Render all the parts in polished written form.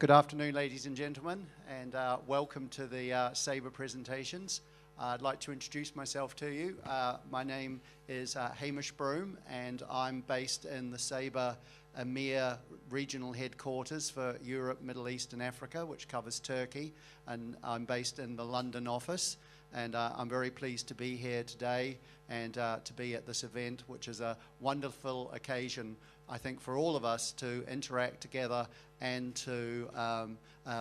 Good afternoon, ladies and gentlemen, and welcome to the Sabre presentations. I'd like to introduce myself to you. My name is Hamish Broom, and I'm based in the Sabre EMEA regional headquarters for Europe, Middle East, and Africa, which covers Turkey, and I'm based in the London office. And I'm very pleased to be here today and to be at this event, which is a wonderful occasion, I think, for all of us to interact together and to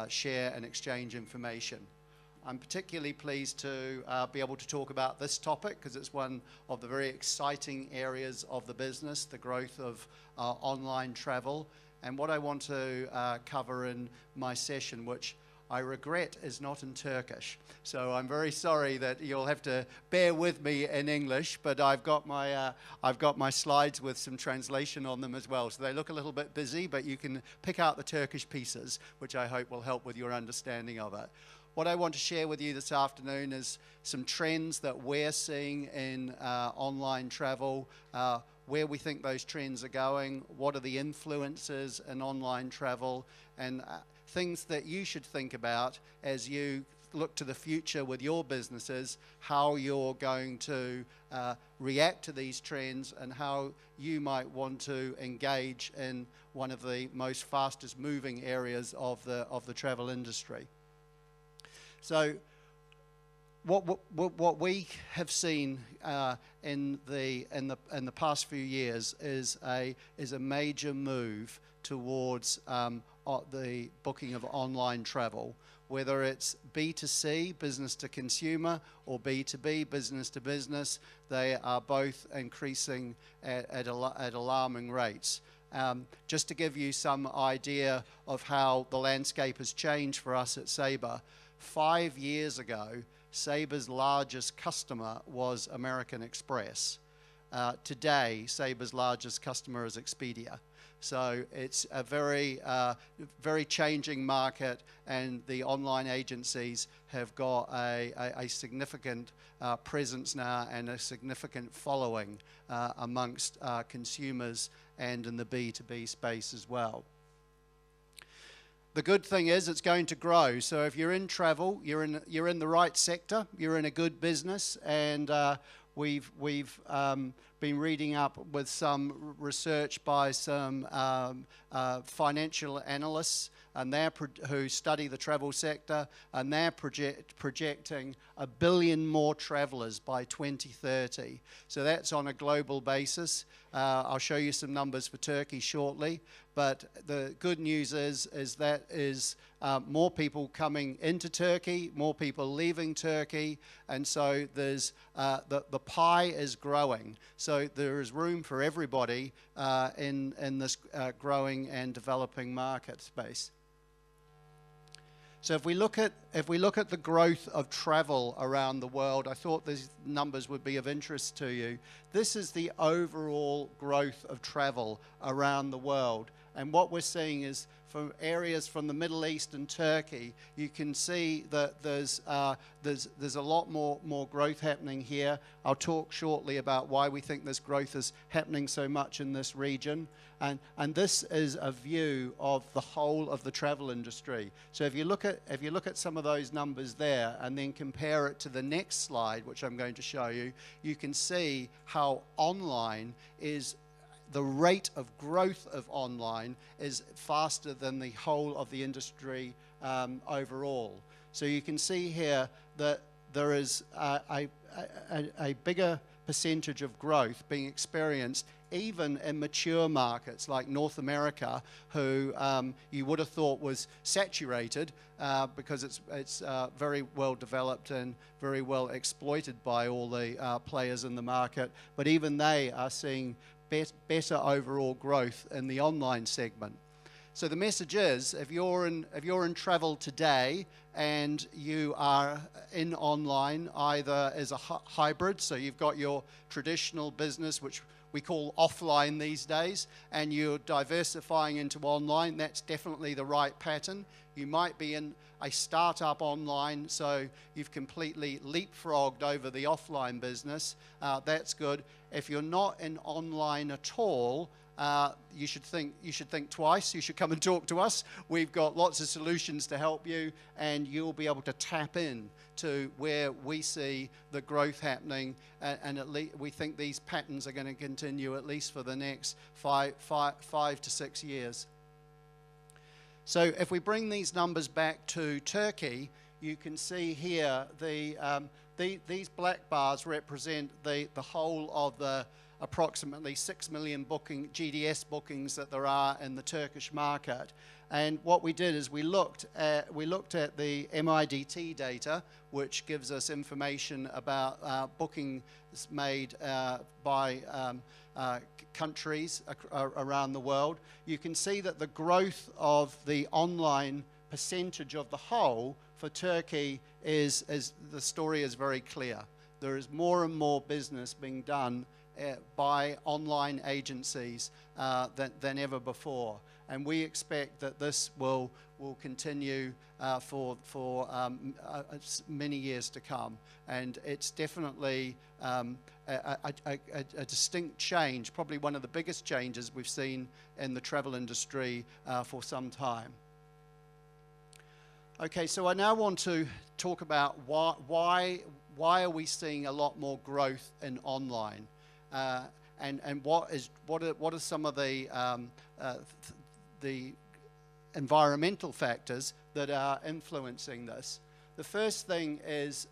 share and exchange information. I'm particularly pleased to be able to talk about this topic because it's one of the very exciting areas of the business, the growth of online travel. And what I want to cover in my session, which I regret is not in Turkish. So I'm very sorry that you'll have to bear with me in English, but I've got my slides with some translation on them as well. So they look a little bit busy, but you can pick out the Turkish pieces, which I hope will help with your understanding of it. What I want to share with you this afternoon is some trends that we're seeing in online travel, where we think those trends are going, what are the influences in online travel, and things that you should think about as you look to the future with your businesses, how you're going to react to these trends and how you might want to engage in one of the most fastest moving areas of the travel industry. So what we have seen in the past few years is a major move towards the booking of online travel, whether it's B2C, business to consumer, or B2B, business to business. They are both increasing at alarming rates. Just to give you some idea of how the landscape has changed for us at Sabre, 5 years ago, Sabre's largest customer was American Express. Today, Sabre's largest customer is Expedia. So it's a very changing market, and the online agencies have got a significant presence now and a significant following amongst consumers and in the B2B space as well. The good thing is it's going to grow. So if you're in travel, you're in the right sector, you're in a good business, and we've been reading up with some research by some financial analysts, and who study the travel sector, and they're projecting 1 billion more travelers by 2030. So that's on a global basis. I'll show you some numbers for Turkey shortly, but the good news is more people coming into Turkey, more people leaving Turkey, and so there's the pie is growing. So there is room for everybody in this growing and developing market space. So if we look at the growth of travel around the world, I thought these numbers would be of interest to you. This is the overall growth of travel around the world. And what we're seeing is from areas from the Middle East and Turkey, you can see that there's a lot more growth happening here. I'll talk shortly about why we think this growth is happening so much in this region. And this is a view of the whole of the travel industry. So if you look at some of those numbers there and then compare it to the next slide, which I'm going to show you, you can see how online is. The rate of growth of online is faster than the whole of the industry overall. So you can see here that there is a bigger percentage of growth being experienced even in mature markets like North America, who you would have thought was saturated because it's very well developed and very well exploited by all the players in the market. But even they are seeing better overall growth in the online segment. So the message is, if you're in travel today and you are in online either as a hybrid, so you've got your traditional business, which we call offline these days, and you're diversifying into online, that's definitely the right pattern. You might be in a startup online, so you've completely leapfrogged over the offline business. That's good. If you're not in online at all, you should think twice. You should come and talk to us. We've got lots of solutions to help you, and you'll be able to tap in to where we see the growth happening, and at least we think these patterns are going to continue at least for the next five to 6 years. So if we bring these numbers back to Turkey, you can see here these black bars represent the whole of the approximately 6 million GDS bookings that there are in the Turkish market. And what we did is we looked at the MIDT data, which gives us information about bookings made by countries around the world. You can see that the growth of the online percentage of the whole for Turkey is the story is very clear. There is more and more business being done by online agencies than ever before, and we expect that this will continue for many years to come. And it's definitely a distinct change, probably one of the biggest changes we've seen in the travel industry for some time. Okay, so I now want to talk about why are we seeing a lot more growth in online. And what are some of the environmental factors that are influencing this? The first thing is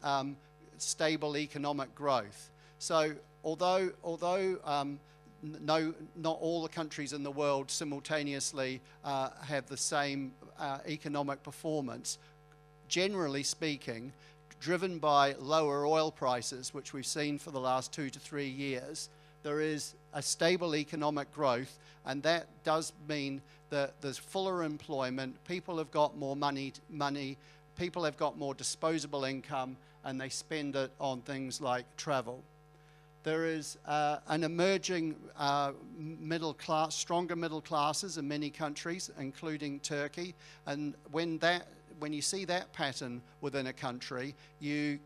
stable economic growth. So although not all the countries in the world simultaneously have the same economic performance, generally speaking, driven by lower oil prices, which we've seen for the last 2 to 3 years, there is a stable economic growth, and that does mean that there's fuller employment, people have got more money, people have got more disposable income, and they spend it on things like travel. There is an emerging middle class, stronger middle classes in many countries, including Turkey, and when you see that pattern within a country, you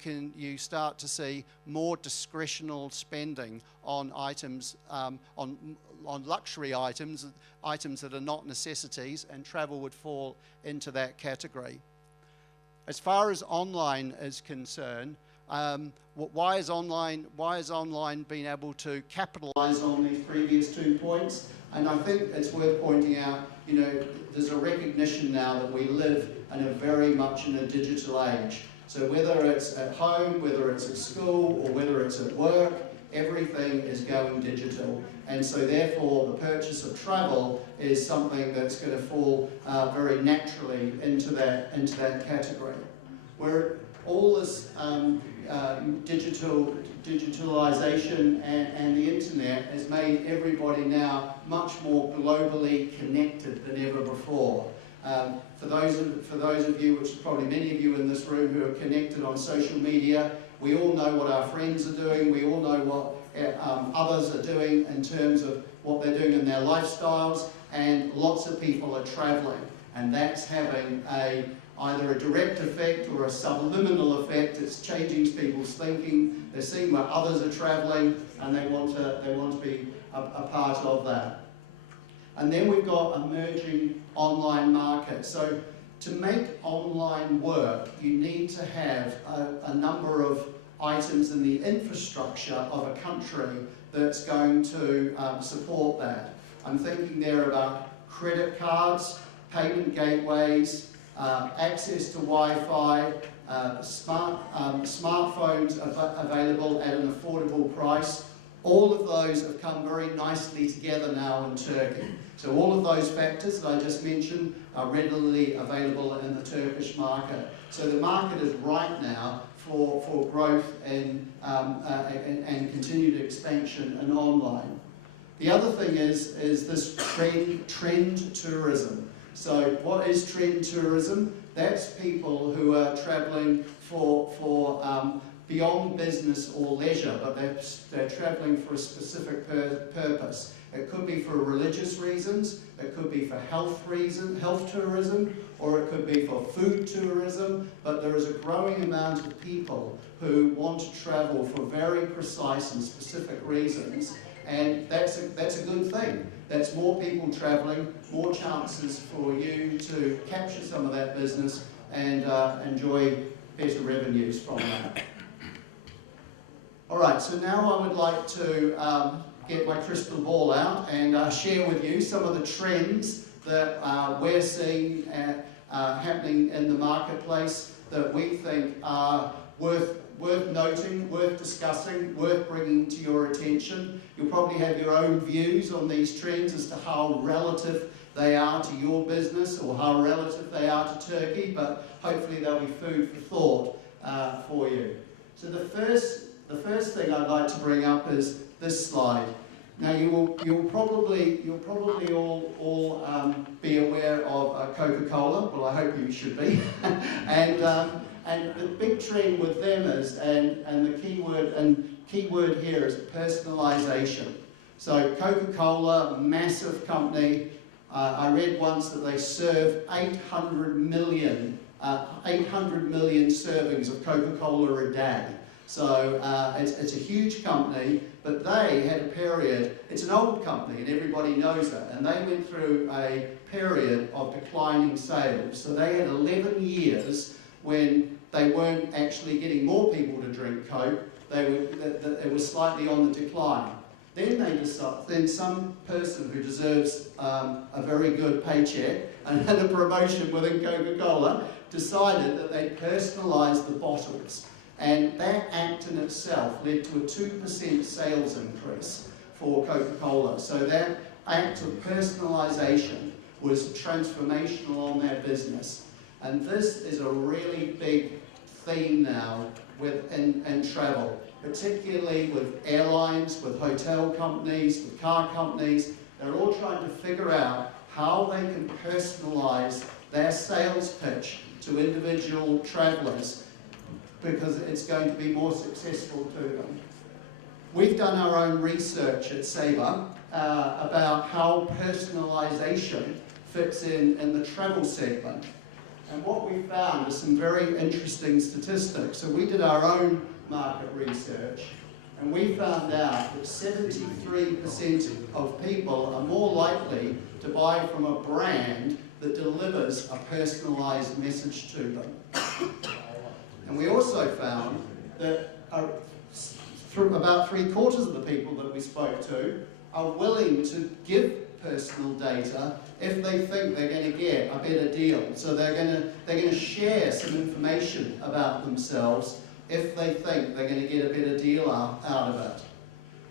start to see more discretional spending on items, on luxury items that are not necessities, and travel would fall into that category. As far as online is concerned, why is online being able to capitalize on these previous 2 points? And I think it's worth pointing out, there's a recognition now that we live very much in a digital age. So whether it's at home, whether it's at school, or whether it's at work, everything is going digital. And so therefore the purchase of travel is something that's going to fall very naturally into that category. Where all this digitalization and the internet has made everybody now much more globally connected than ever before. For those of you, which is probably many of you in this room who are connected on social media, we all know what our friends are doing, we all know what others are doing in terms of what they're doing in their lifestyles, and lots of people are traveling, and that's having either a direct effect or a subliminal effect. It's changing people's thinking. They're seeing where others are traveling, and they want to be a part of that. And then we've got emerging online markets. So to make online work, you need to have a number of items in the infrastructure of a country that's going to support that. I'm thinking there about credit cards, payment gateways, access to Wi-Fi, smartphones available at an affordable price. All of those have come very nicely together now in Turkey. So all of those factors that I just mentioned are readily available in the Turkish market. So the market is right now for growth and continued expansion in online. The other thing is this trend tourism. So what is trend tourism? That's people who are traveling for beyond business or leisure, but they're traveling for a specific purpose. It could be for religious reasons, it could be for health tourism, or it could be for food tourism, but there is a growing amount of people who want to travel for very precise and specific reasons, and that's a good thing. That's more people travelling, more chances for you to capture some of that business and enjoy better revenues from that. All right, so now I would like to get my crystal ball out and share with you some of the trends that we're seeing happening in the marketplace that we think are worth noting, worth discussing, worth bringing to your attention. You'll probably have your own views on these trends as to how relative they are to your business or how relative they are to Turkey, but hopefully they'll be food for thought for you. So the first thing I'd like to bring up is this slide. Now you'll probably all be aware of Coca-Cola. Well, I hope you should be. And the big trend with them is, and the keyword here is personalisation. So Coca-Cola, massive company. I read once that they serve 800 million servings of Coca-Cola a day. So it's a huge company, but they had a period, it's an old company and everybody knows it, and they went through a period of declining sales. So they had 11 years when they weren't actually getting more people to drink Coke, it was slightly on the decline. Then some person who deserves a very good paycheck and had a promotion within Coca-Cola decided that they'd personalise the bottles. And that act in itself led to a 2% sales increase for Coca-Cola. So that act of personalisation was transformational on their business. And this is a really big theme now in travel, particularly with airlines, with hotel companies, with car companies. They're all trying to figure out how they can personalise their sales pitch to individual travellers, because it's going to be more successful to them. We've done our own research at Sabre about how personalisation fits in the travel segment. And what we found is some very interesting statistics. So we did our own market research, and we found out that 73% of people are more likely to buy from a brand that delivers a personalised message to them. And we also found that about 3/4 of the people that we spoke to are willing to give personal data if they think they're going to get a better deal. So they're going to share some information about themselves if they think they're going to get a better deal out of it.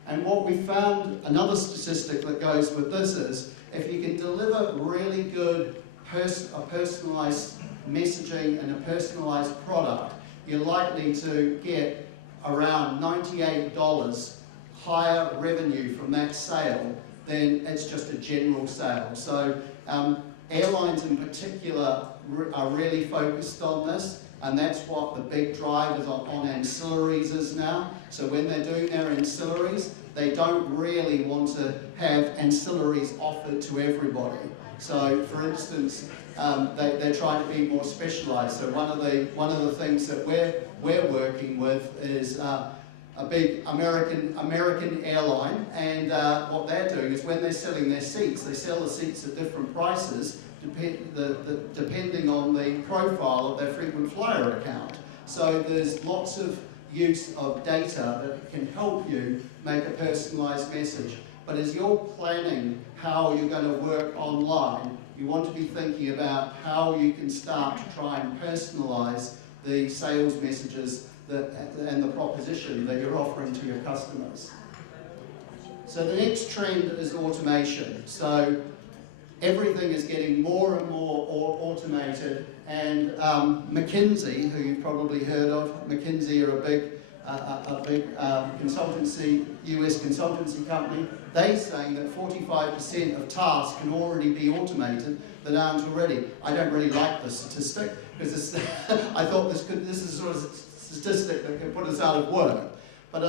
And what we found, another statistic that goes with this is, if you can deliver really good personalised messaging and a personalised product, you're likely to get around $98 higher revenue from that sale than it's just a general sale. So airlines in particular are really focused on this, and that's what the big drive is on ancillaries is now. So when they're doing their ancillaries, they don't really want to have ancillaries offered to everybody. So for instance, they're trying to be more specialised. So one of the things that we're working with is a big American airline, and what they're doing is when they're selling their seats, they sell the seats at different prices depending on the profile of their frequent flyer account. So there's lots of use of data that can help you make a personalised message. But as you're planning how you're going to work online, you want to be thinking about how you can start to try and personalise the sales messages and the proposition that you're offering to your customers. So the next trend is automation. So everything is getting more and more automated, and McKinsey, who you've probably heard of, McKinsey are a big consultancy, US consultancy company. They're saying that 45% of tasks can already be automated that aren't already. I don't really like this statistic, because I thought this is sort of a statistic that can put us out of work. But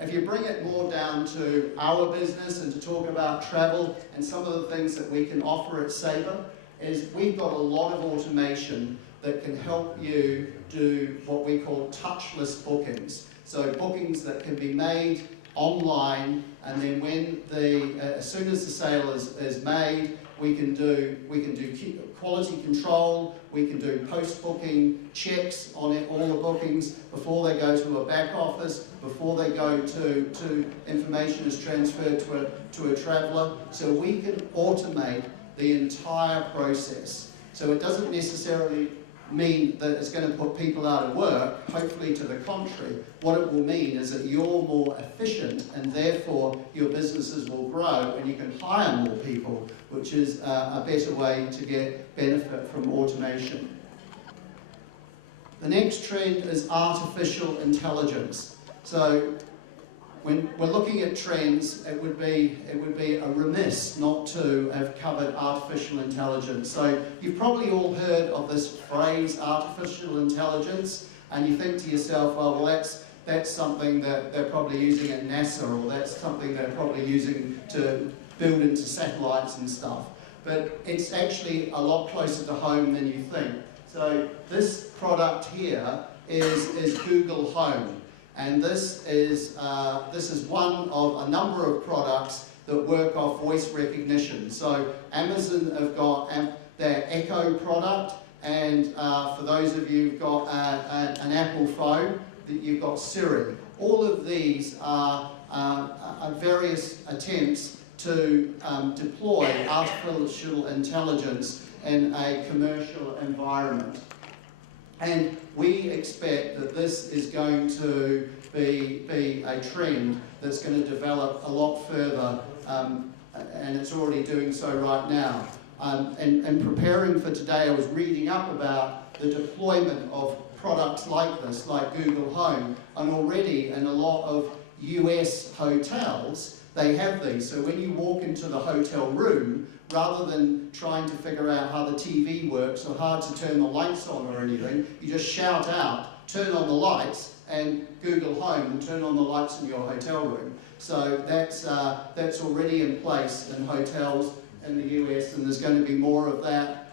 if you bring it more down to our business and to talk about travel and some of the things that we can offer at Sabre, is we've got a lot of automation that can help you do what we call touchless bookings. So bookings that can be made online, and then when as soon as the sale is made, we can do quality control, we can do post-booking checks on all the bookings before they go to a back office, before they go to information is transferred to a traveller. So we can automate the entire process. So it doesn't necessarily mean that it's going to put people out of work, hopefully to the contrary. What it will mean is that you're more efficient and therefore your businesses will grow and you can hire more people, which is a better way to get benefit from automation. The next trend is artificial intelligence. So when we're looking at trends, it would be a remiss not to have covered artificial intelligence. So you've probably all heard of this phrase, artificial intelligence, and you think to yourself, oh, well, that's something that they're probably using at NASA, or that's something they're probably using to build into satellites and stuff. But it's actually a lot closer to home than you think. So this product here is Google Home. And this is one of a number of products that work off voice recognition. So Amazon have got their Echo product, and for those of you who've got an Apple phone, you've got Siri. All of these are various attempts to deploy artificial intelligence in a commercial environment. And we expect that this is going to be a trend that's going to develop a lot further, and it's already doing so right now. And preparing for today, I was reading up about the deployment of products like this, like Google Home, and already in a lot of US hotels, they have these. So when you walk into the hotel room, rather than trying to figure out how the TV works or how to turn the lights on or anything, you just shout out, turn on the lights, and Google Home will turn on the lights in your hotel room. So that's already in place in hotels in the US, and there's going to be more of that.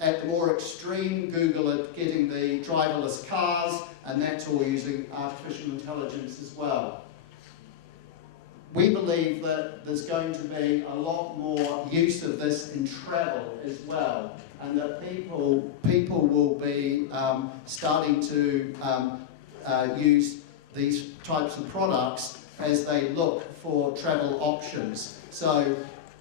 At the more extreme, Google are getting the driverless cars, and that's all using artificial intelligence as well. We believe that there's going to be a lot more use of this in travel as well, and that people will be starting to use these types of products as they look for travel options. So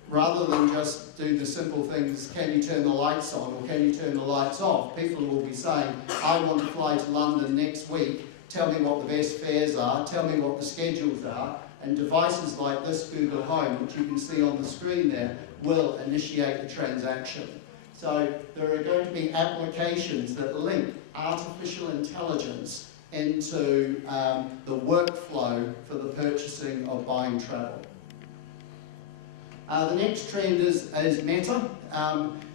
rather than just do the simple things, can you turn the lights on or can you turn the lights off, people will be saying, I want to fly to London next week, tell me what the best fares are, tell me what the schedules are. And devices like this Google Home, which you can see on the screen there, will initiate the transaction. So there are going to be applications that link artificial intelligence into the workflow for the purchasing of buying travel. The next trend is Meta.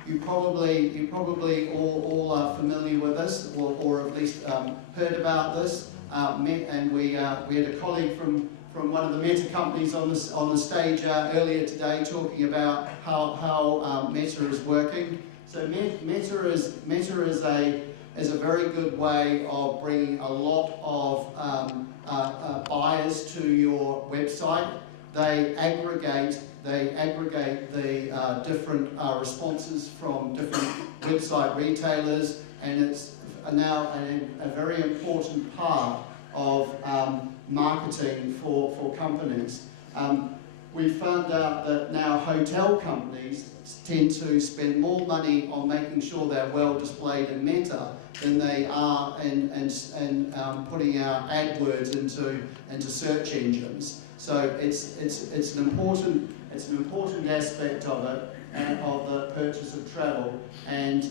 You probably all are familiar with this, or at least heard about this. And we had a colleague from one of the Meta companies on the stage earlier today talking about how Meta is working. So Meta is a very good way of bringing a lot of buyers to your website. They aggregate the different responses from different website retailers, and it's now a very important part of marketing for companies. We found out that now hotel companies tend to spend more money on making sure they're well displayed in Meta than they are in putting out AdWords into search engines. So it's an important aspect of it, and of the purchase of travel, and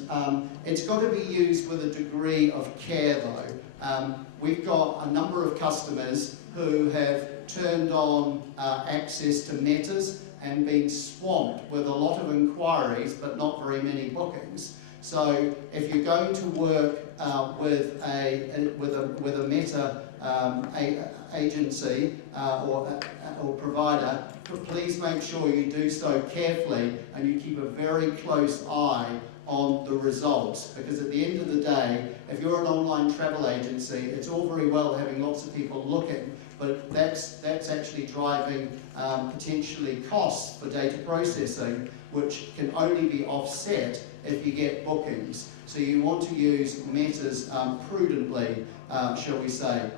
it's got to be used with a degree of care though. We've got a number of customers who have turned on access to Metas and been swamped with a lot of inquiries but not very many bookings. So if you're going to work with a Meta agency or provider, please make sure you do so carefully and you keep a very close eye on the results, because at the end of the day, if you're an online travel agency, it's all very well having lots of people looking, but that's actually driving potentially costs for data processing, which can only be offset if you get bookings. So you want to use metas prudently, shall we say.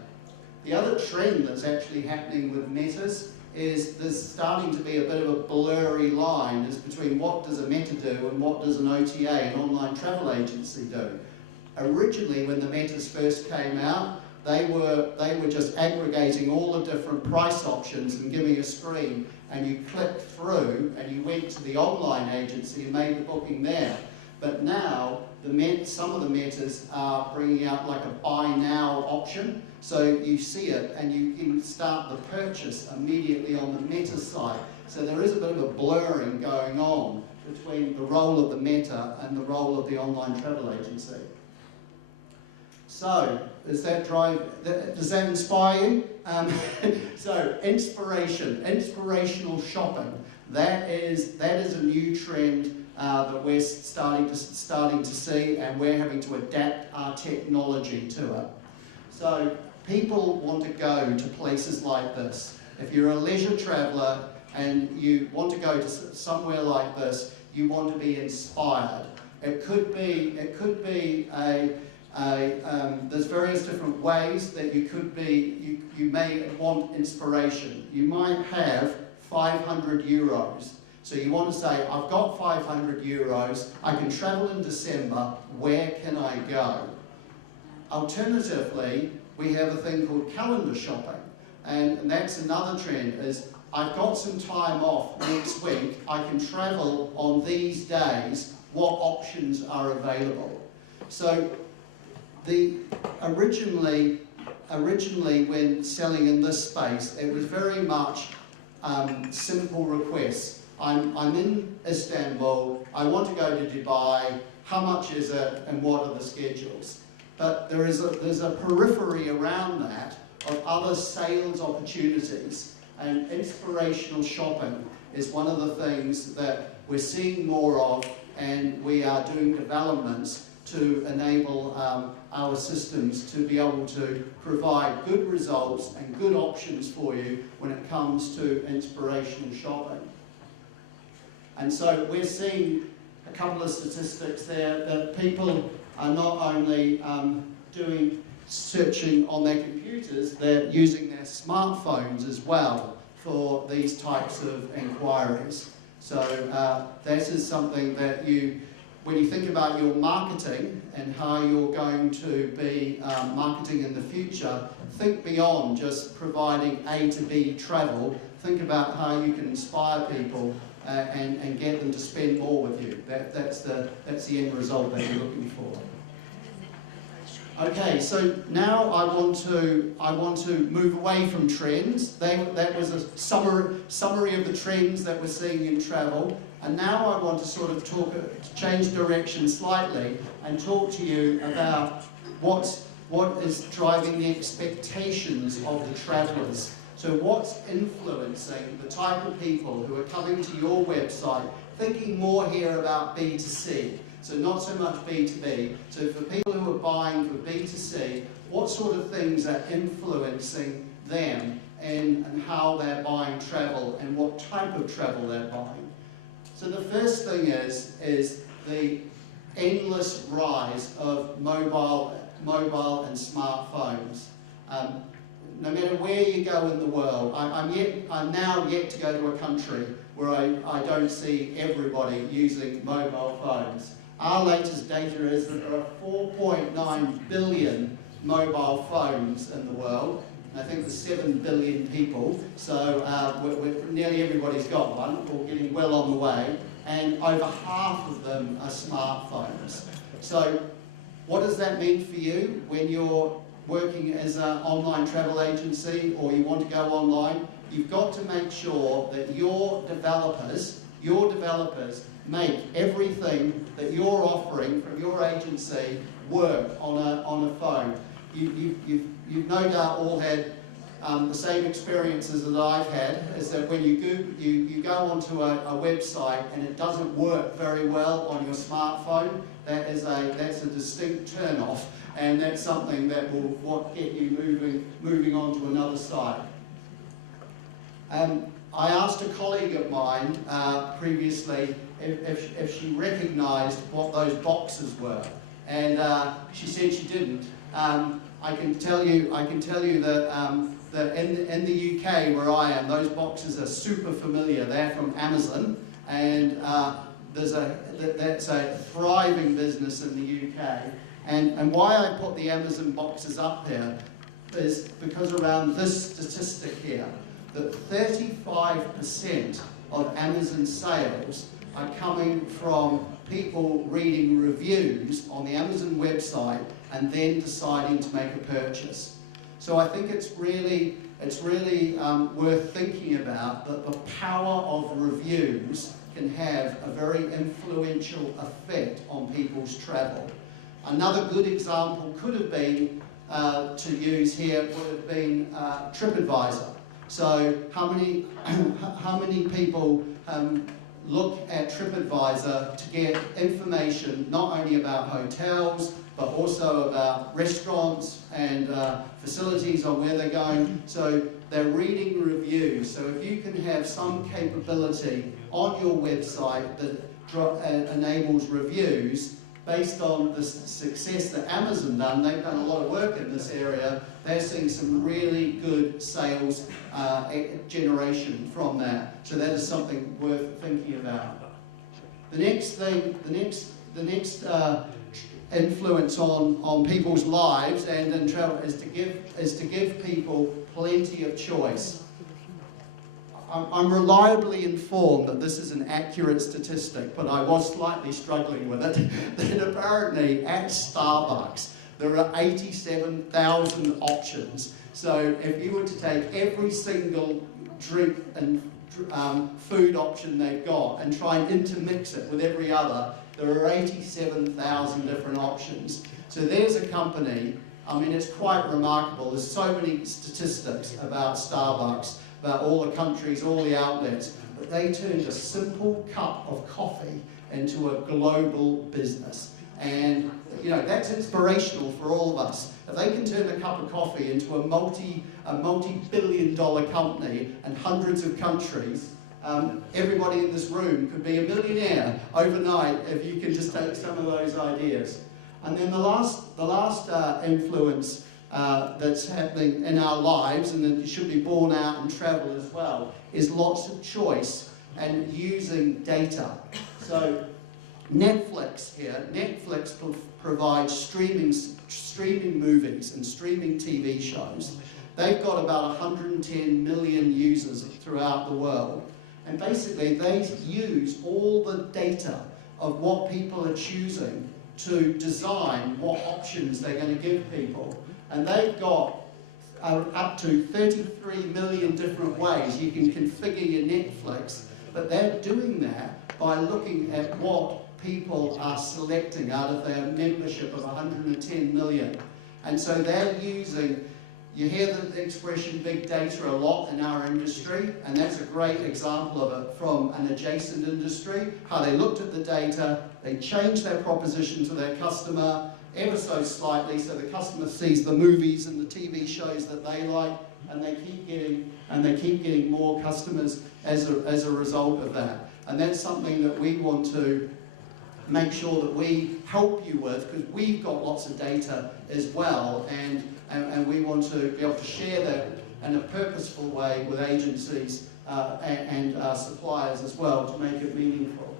The other trend that's actually happening with metas is there's starting to be a bit of a blurry line as between what does a meta do and what does an OTA, an online travel agency, do. Originally, when the metas first came out, they were just aggregating all the different price options and giving a screen, and you clicked through and you went to the online agency and made the booking there. But now, some of the metas are bringing out like a buy now option. So you see it and you can start the purchase immediately on the meta site. So there is a bit of a blurring going on between the role of the meta and the role of the online travel agency. So, does that inspire you? So, inspirational shopping. That is a new trend that we're starting to see, and we're having to adapt our technology to it. So, people want to go to places like this. If you're a leisure traveller and you want to go to somewhere like this, you want to be inspired. It could be there's various different ways that you may want inspiration. You might have 500 euros. So you want to say, I've got 500 euros, I can travel in December, where can I go? Alternatively, we have a thing called calendar shopping. And that's another trend, is I've got some time off next week, I can travel on these days, what options are available? So originally when selling in this space, it was very much simple requests. I'm in Istanbul, I want to go to Dubai, how much is it and what are the schedules? But there's a periphery around that of other sales opportunities, and inspirational shopping is one of the things that we're seeing more of, and we are doing developments to enable our systems to be able to provide good results and good options for you when it comes to inspirational shopping. And so we're seeing a couple of statistics there that people are not only searching on their computers, they're using their smartphones as well for these types of inquiries. So this is something that when you think about your marketing and how you're going to be marketing in the future, think beyond just providing A to B travel. Think about how you can inspire people and get them to spend more with you. That's the end result that you're looking for. Okay, so now I want to move away from trends. That was a summary of the trends that we're seeing in travel. And now I want to sort of change direction slightly and talk to you about what is driving the expectations of the travellers. So what's influencing the type of people who are coming to your website, thinking more here about B2C, so not so much B2B. So for people who are buying for B2C, what sort of things are influencing them and how they're buying travel and what type of travel they're buying? So the first thing is the endless rise of mobile and smartphones. No matter where you go in the world, I'm now yet to go to a country where I don't see everybody using mobile phones. Our latest data is that there are 4.9 billion mobile phones in the world. I think there's 7 billion people, so nearly everybody's got one, or getting well on the way, and over half of them are smartphones. So what does that mean for you when you're working as an online travel agency or you want to go online? You've got to make sure that your developers make everything that you're offering from your agency work on a phone. You've no doubt all had the same experiences that I've had, is that when you go onto a website and it doesn't work very well on your smartphone, that's a distinct turn-off, and that's something that will get you moving on to another site. I asked a colleague of mine previously if she recognised what those boxes were, and she said she didn't. I can tell you that in the UK where I am, those boxes are super familiar. They're from Amazon, and that's a thriving business in the UK. And why I put the Amazon boxes up there is because around this statistic here, that 35% of Amazon sales are coming from people reading reviews on the Amazon website and then deciding to make a purchase. So I think it's really worth thinking about that the power of reviews can have a very influential effect on people's travel. Another good example could have been, to use here, would have been TripAdvisor. So how many people look at TripAdvisor to get information not only about hotels, but also about restaurants and facilities on where they're going. So they're reading reviews. So if you can have some capability on your website that enables reviews based on the success that Amazon done, they've done a lot of work in this area, they're seeing some really good sales generation from that. So that is something worth thinking about. The next influence on people's lives and in travel is to give people plenty of choice. I'm reliably informed that this is an accurate statistic, but I was slightly struggling with it, that apparently at Starbucks there are 87,000 options. So if you were to take every single drink and food option they've got and try and intermix it with every other, there are 87,000 different options. So there's a company, I mean, it's quite remarkable. There's so many statistics about Starbucks, about all the countries, all the outlets, but they turned a simple cup of coffee into a global business. And, you know, that's inspirational for all of us. If they can turn a cup of coffee into a multi-billion-dollar company and hundreds of countries, everybody in this room could be a millionaire overnight if you can just take some of those ideas. And then the last influence that's happening in our lives, and that should be borne out in travel as well, is lots of choice and using data. So Netflix provides streaming movies and streaming TV shows. They've got about 110 million users throughout the world. And basically they use all the data of what people are choosing to design what options they're going to give people. And they've got up to 33 million different ways you can configure your Netflix, but they're doing that by looking at what people are selecting out of their membership of 110 million. And so they're using, you hear the expression big data a lot in our industry, and that's a great example of it from an adjacent industry, how they looked at the data, they changed their proposition to their customer ever so slightly so the customer sees the movies and the TV shows that they like, and they keep getting more customers as a result of that. And that's something that we want to make sure that we help you with, because we've got lots of data as well, and we want to be able to share that in a purposeful way with agencies and suppliers as well to make it meaningful.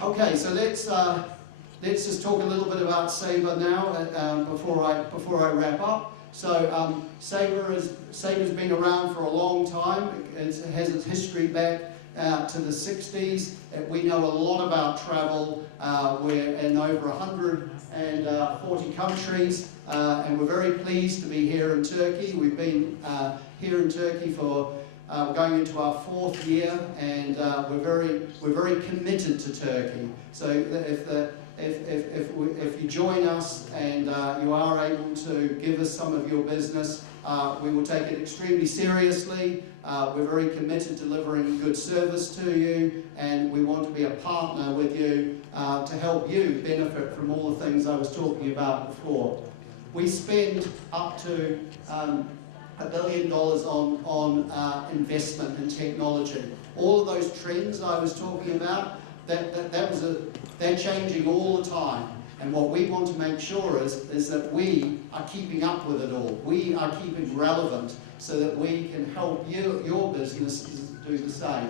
Okay, so let's just talk a little bit about Sabre now before I wrap up. So Sabre's been around for a long time. It has its history back to the 60s. We know a lot about travel. We're in over 140 countries, and we're very pleased to be here in Turkey. We've been here in Turkey for going into our 4th year, and we're very committed to Turkey. So if you join us and you are able to give us some of your business. We will take it extremely seriously. We're very committed to delivering good service to you, and we want to be a partner with you to help you benefit from all the things I was talking about before. We spend up to $1 billion on investment in technology. All of those trends I was talking about, they're changing all the time. And what we want to make sure is that we are keeping up with it all. We are keeping relevant so that we can help your businesses do the same.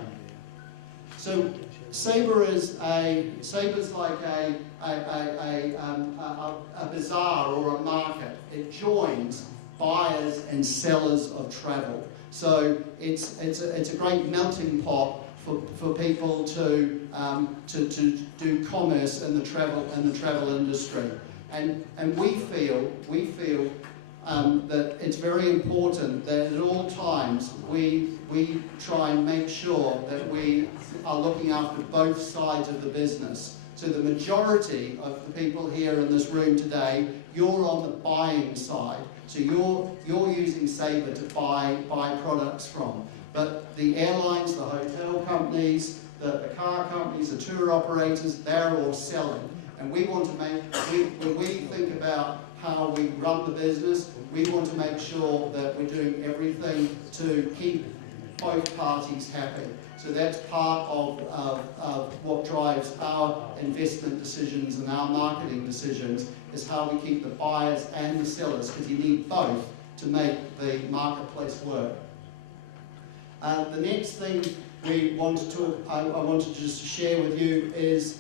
So Sabre Sabre's like a bazaar or a market. It joins buyers and sellers of travel. So it's a great melting pot for people to do commerce in the travel industry, and we feel that it's very important that at all times we try and make sure that we are looking after both sides of the business. So the majority of the people here in this room today, you're on the buying side. So you're using Sabre to buy products from. But the airlines, the hotel companies, the car companies, the tour operators, they're all selling. And we want to when we think about how we run the business, we want to make sure that we're doing everything to keep both parties happy. So that's part of what drives our investment decisions and our marketing decisions, is how we keep the buyers and the sellers, because you need both to make the marketplace work. The next thing I wanted to just share with you is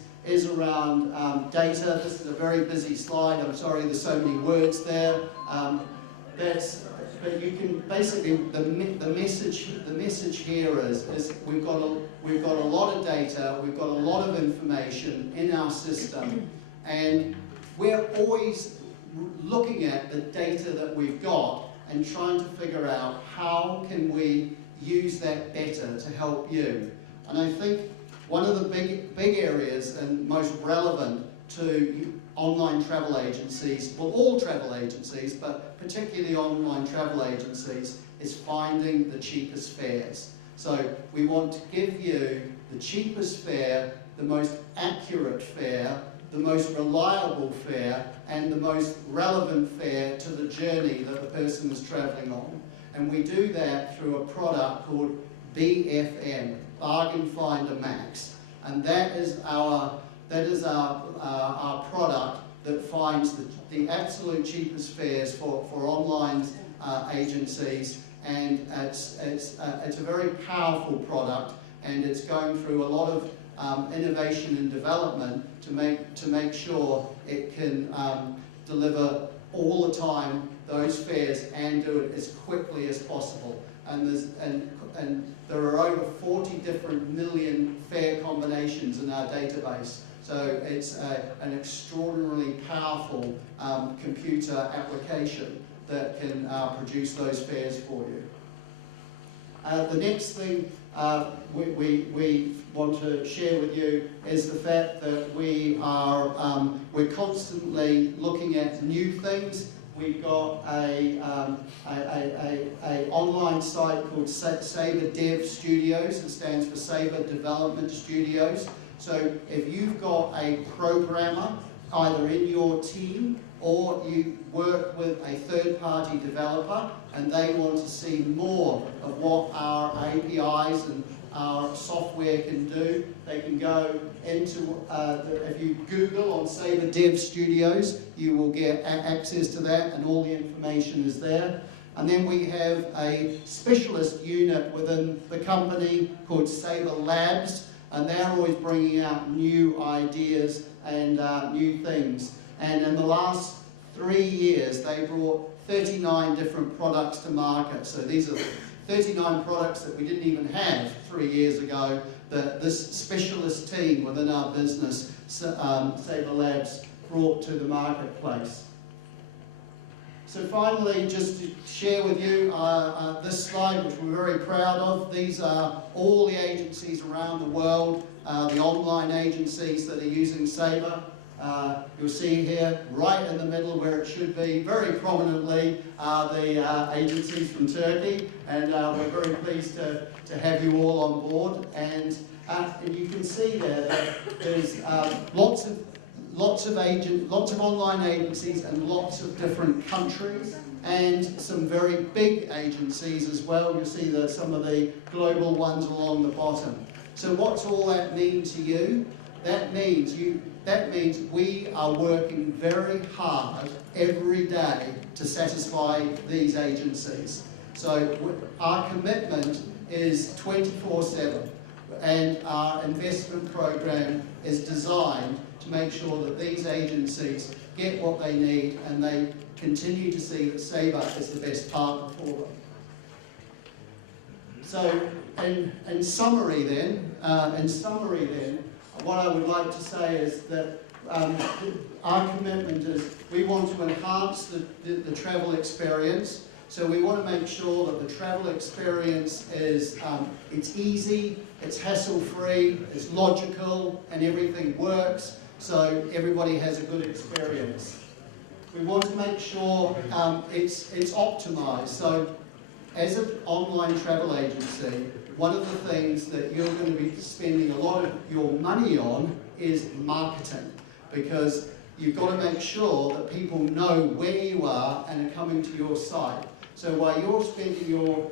around data. This is a very busy slide. I'm sorry there's so many words there. But you can basically, the message here is we've got a lot of data, we've got a lot of information in our system, and we're always looking at the data that we've got and trying to figure out how can we use that better to help you. And I think one of the big areas and most relevant to online travel agencies, well, all travel agencies, but particularly online travel agencies, is finding the cheapest fares. So we want to give you the cheapest fare, the most accurate fare, the most reliable fare, and the most relevant fare to the journey that the person is traveling on. And we do that through a product called BFM, Bargain Finder Max. And that is our product that finds the absolute cheapest fares for online agencies, and it's a very powerful product, and it's going through a lot of innovation and development to make sure it can deliver all the time those fares and do it as quickly as possible. And there are over 40 different million fare combinations in our database. So it's an extraordinarily powerful computer application that can produce those fares for you. The next thing we want to share with you is the fact that we're constantly looking at new things. We've got a online site called Sabre Dev Studios. It stands for Sabre Development Studios. So if you've got a programmer either in your team or you work with a third-party developer and they want to see more of what our APIs and our software can do, they can go into, if you Google on Sabre Dev Studios, you will get access to that, and all the information is there. And then we have a specialist unit within the company called Sabre Labs, and they're always bringing out new ideas and new things. And in the last 3 years, they brought 39 different products to market. So these are 39 products that we didn't even have 3 years ago, that this specialist team within our business, Sabre Labs, brought to the marketplace. So finally, just to share with you this slide, which we're very proud of. These are all the agencies around the world, the online agencies that are using Sabre. You'll see here, right in the middle where it should be, very prominently, are the agencies from Turkey, and we're very pleased to have you all on board. And you can see there that there's lots of online agencies and lots of different countries, and some very big agencies as well. You'll see some of the global ones along the bottom. So what's all that mean to you? That means we are working very hard every day to satisfy these agencies. So our commitment is 24/7, and our investment program is designed to make sure that these agencies get what they need and they continue to see that Sabre is the best partner for them. So, in summary then, what I would like to say is that our commitment is we want to enhance the travel experience. So we want to make sure that the travel experience is it's easy, it's hassle-free, it's logical, and everything works, so everybody has a good experience. We want to make sure it's optimized. So as an online travel agency, one of the things that you're going to be spending a lot of your money on is marketing, because you've got to make sure that people know where you are and are coming to your site. So while you're spending your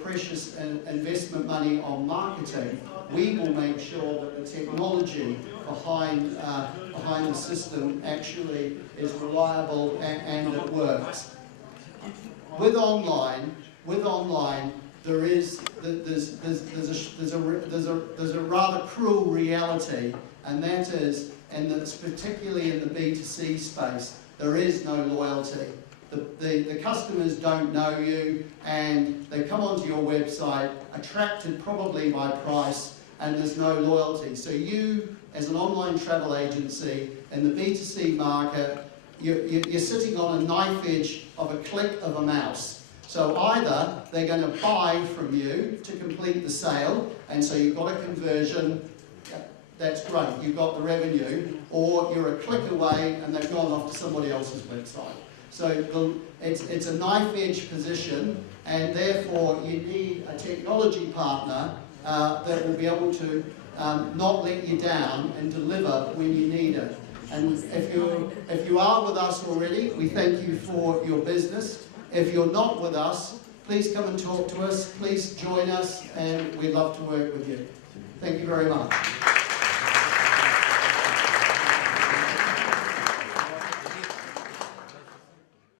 precious investment money on marketing, we will make sure that the technology behind the system actually is reliable and it works. With online, there's a rather cruel reality, and that is, and that's particularly in the B2C space, there is no loyalty. The customers don't know you, and they come onto your website attracted probably by price, and there's no loyalty. So you, as an online travel agency in the B2C market, you're sitting on a knife edge of a click of a mouse. So either they're going to buy from you to complete the sale, and so you've got a conversion, that's great, you've got the revenue, or you're a click away and they've gone off to somebody else's website. So it's a knife edge position, and therefore you need a technology partner that will be able to not let you down and deliver when you need it. And if you are with us already, we thank you for your business. If you're not with us, please come and talk to us, please join us, and we'd love to work with you. Thank you very much.